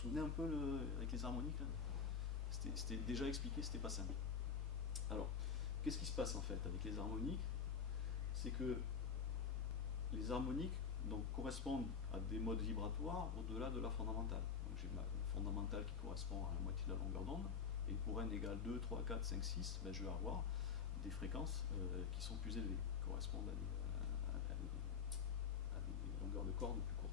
souvenez un peu avec les harmoniques là, c'était déjà expliqué, c'était pas simple. Alors, qu'est-ce qui se passe en fait avec les harmoniques? C'est que les harmoniques donc, correspondent à des modes vibratoires au-delà de la fondamentale. Donc j'ai ma fondamentale qui correspond à la moitié de la longueur d'onde, et pour n égale 2, 3, 4, 5, 6, ben, je vais avoir des fréquences qui sont plus élevées, qui correspondent à des longueurs de corde plus courtes.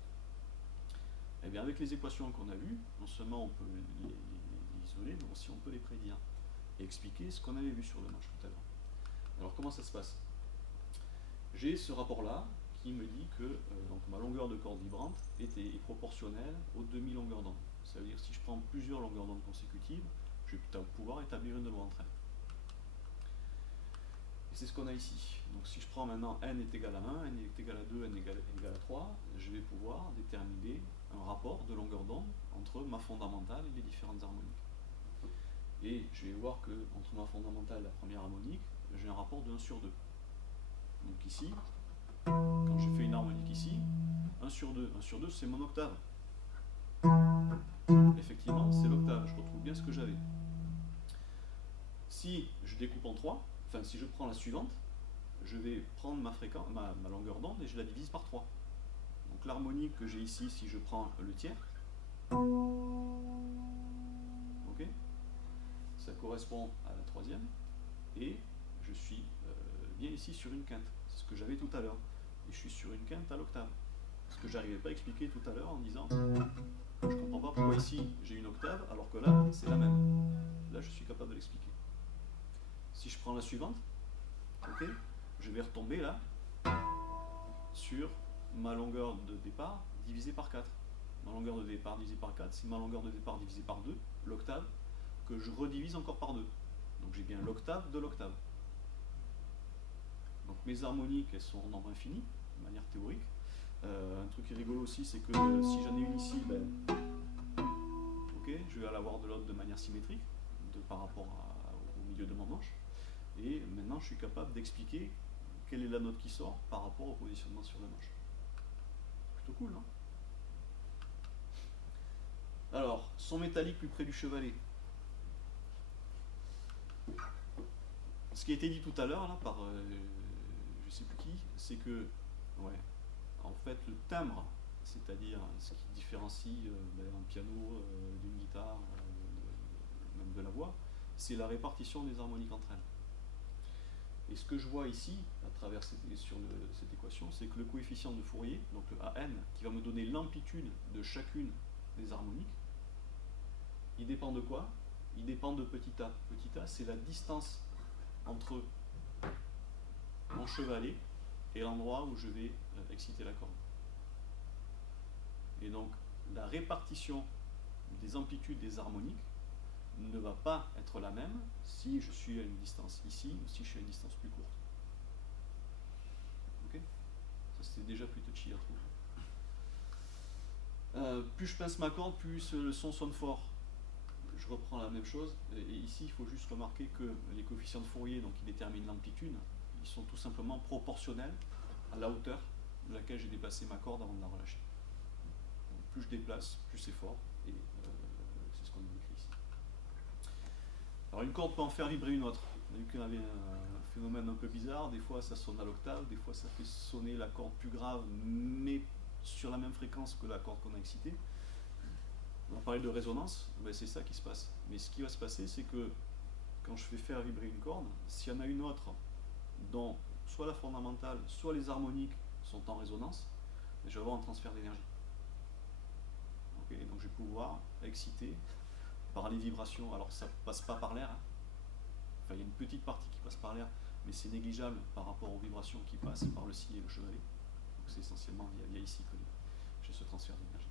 Et bien avec les équations qu'on a vues, non seulement on peut les isoler, mais aussi on peut les prédire et expliquer ce qu'on avait vu sur le manche tout à l'heure. Alors comment ça se passe? J'ai ce rapport-là qui me dit que donc, ma longueur de corde vibrante est proportionnelle aux demi-longueurs d'onde. Ça veut dire que si je prends plusieurs longueurs d'onde consécutives, je vais pouvoir établir une loi entre elles. Et c'est ce qu'on a ici. Donc si je prends maintenant n est égal à 1, n est égal à 2, n est égal à 3, je vais pouvoir déterminer un rapport de longueur d'onde entre ma fondamentale et les différentes harmoniques. Et je vais voir que entre ma fondamentale et la première harmonique, j'ai un rapport de 1 sur 2. Donc ici, quand je fais une harmonique ici, 1 sur 2 c'est mon octave. Effectivement, c'est l'octave, je retrouve bien ce que j'avais. Si je découpe en 3, enfin si je prends la suivante, je vais prendre ma longueur d'onde et je la divise par 3. Donc l'harmonique que j'ai ici, si je prends le tiers, ok, ça correspond à la troisième, et je suis bien ici sur une quinte. C'est ce que j'avais tout à l'heure. Et je suis sur une quinte à l'octave. Ce que j'arrivais pas à expliquer tout à l'heure en disant je comprends pas pourquoi ici j'ai une octave alors que là c'est la même. Là je suis capable de l'expliquer. Si je prends la suivante, ok, je vais retomber là sur ma longueur de départ divisée par 4. Ma longueur de départ divisée par 4, c'est ma longueur de départ divisée par 2, l'octave, que je redivise encore par 2. Donc j'ai bien l'octave de l'octave. Donc mes harmoniques, elles sont en nombre infini, de manière théorique. Un truc qui est rigolo aussi, c'est que si j'en ai une ici, ben, okay, je vais l'avoir de l'autre de manière symétrique, par rapport au milieu de mon manche. Et maintenant, je suis capable d'expliquer quelle est la note qui sort par rapport au positionnement sur le manche. Plutôt cool, non? Alors, son métallique plus près du chevalet. Ce qui a été dit tout à l'heure, là, par je sais plus qui, c'est que, ouais, en fait, le timbre, c'est-à-dire ce qui différencie un piano d'une guitare, même de la voix, c'est la répartition des harmoniques entre elles. Et ce que je vois ici, à travers cette équation, c'est que le coefficient de Fourier, donc le AN, qui va me donner l'amplitude de chacune des harmoniques, il dépend de quoi? Il dépend de petit a. Petit a, c'est la distance entre mon chevalet et l'endroit où je vais exciter la corde. Et donc, la répartition des amplitudes des harmoniques ne va pas être la même si je suis à une distance ici ou si je suis à une distance plus courte. Ok? Ça, c'est déjà plus touchy à trouver. Plus je pince ma corde, plus le son sonne fort. Je reprends la même chose. Et ici, il faut juste remarquer que les coefficients de Fourier, donc qui déterminent l'amplitude, ils sont tout simplement proportionnels à la hauteur de laquelle j'ai déplacé ma corde avant de la relâcher. Donc, plus je déplace, plus c'est fort. Et c'est ce qu'on écrit ici. Alors une corde peut en faire vibrer une autre. On a vu qu'il y avait un phénomène un peu bizarre. Des fois, ça sonne à l'octave. Des fois, ça fait sonner la corde plus grave, mais sur la même fréquence que la corde qu'on a excitée. On a parlé de résonance, ben c'est ça qui se passe. Mais ce qui va se passer, c'est que quand je fais faire vibrer une corde, s'il y en a une autre dont soit la fondamentale, soit les harmoniques sont en résonance, je vais avoir un transfert d'énergie. Okay, donc je vais pouvoir exciter par les vibrations. Alors ça ne passe pas par l'air. Hein. Enfin, il y a une petite partie qui passe par l'air, mais c'est négligeable par rapport aux vibrations qui passent par le scie et le chevalet. Donc c'est essentiellement via ici que j'ai ce transfert d'énergie.